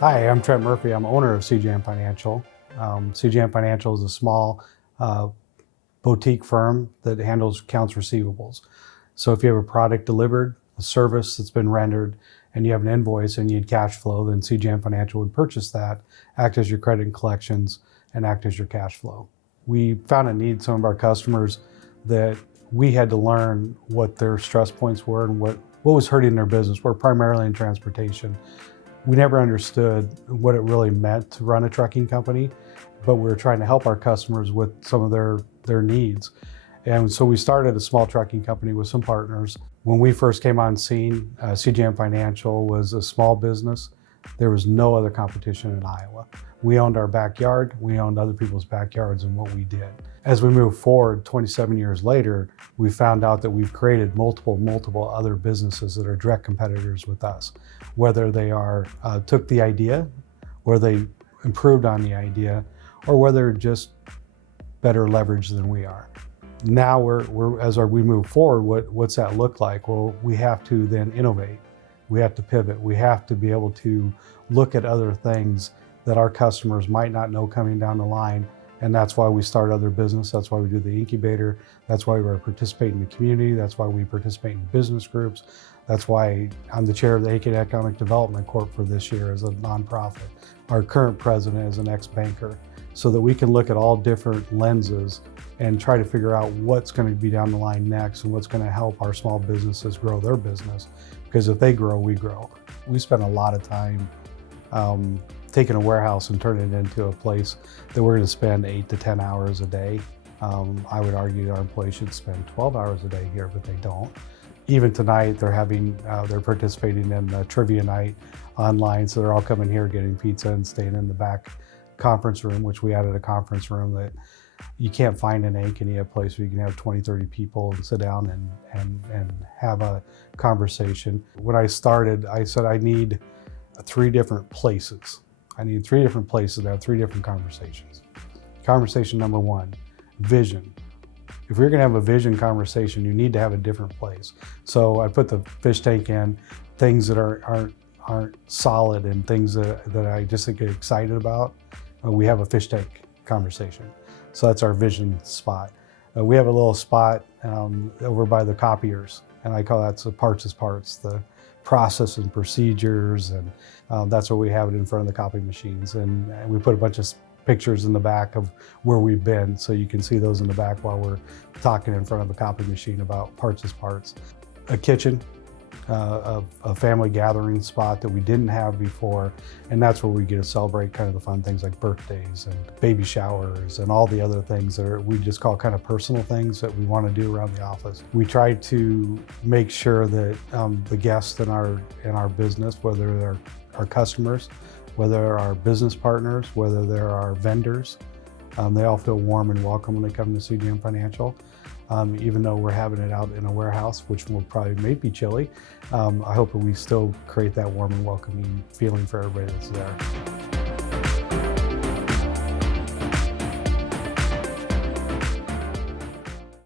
Hi, I'm Trent Murphy. I'm owner of CJM Financial. CJM Financial is a small boutique firm that handles accounts receivables. So if you have a product delivered, a service that's been rendered, and you have an invoice and you need cash flow, then CJM Financial would purchase that, act as your credit and collections, and act as your cash flow. We found a need, some of our customers, that we had to learn what their stress points were and what was hurting their business. We're primarily in transportation. We never understood what it really meant to run a trucking company, but we were trying to help our customers with some of their needs. And so we started a small trucking company with some partners. When we first came on scene, CJM Financial was a small business. There was no other competition in Iowa. We owned our backyard, we owned other people's backyards and what we did. As we move forward, 27 years later, we found out that we've created multiple other businesses that are direct competitors with us. Whether they took the idea, or they improved on the idea, or whether they're just better leveraged than we are. Now we move forward, what's that look like? Well, we have to then innovate. We have to pivot. We have to be able to look at other things that our customers might not know coming down the line. And that's why we start other business. That's why we do the incubator. That's why we participate in the community. That's why we participate in business groups. That's why I'm the chair of the Ankeny Economic Development Corp for this year as a nonprofit. Our current president is an ex-banker, so that we can look at all different lenses and try to figure out what's going to be down the line next and what's going to help our small businesses grow their business. Because if they grow, we grow. We spend a lot of time taking a warehouse and turning it into a place that we're going to spend 8 to 10 hours a day. I would argue our employees should spend 12 hours a day here, but they don't. Even tonight, they're participating in a trivia night online, so they're all coming here getting pizza and staying in the back conference room, which we added a conference room that you can't find in Ankeny, a place where you can have 20, 30 people and sit down and have a conversation. When I started, I said I need 3 different places. I need 3 different places to have 3 different conversations. Conversation number 1, vision. If you're gonna have a vision conversation, you need to have a different place. So I put the fish tank in, things that aren't solid and things that I just get excited about. We have a fish tank conversation. So that's our vision spot. We have a little spot over by the copiers, and I call that the parts as parts, the process and procedures, and that's where we have it in front of the copy machines. And we put a bunch of pictures in the back of where we've been, so you can see those in the back while we're talking in front of a copy machine about parts as parts. A kitchen, a family gathering spot that we didn't have before, and that's where we get to celebrate kind of the fun things like birthdays and baby showers and all the other things that we just call kind of personal things that we want to do around the office. We try to make sure that the guests in our business, whether they're our customers, whether they're our business partners, whether they're our vendors, they all feel warm and welcome when they come to CJM Financial. Even though we're having it out in a warehouse, which will probably may be chilly, I hope that we still create that warm and welcoming feeling for everybody that's there.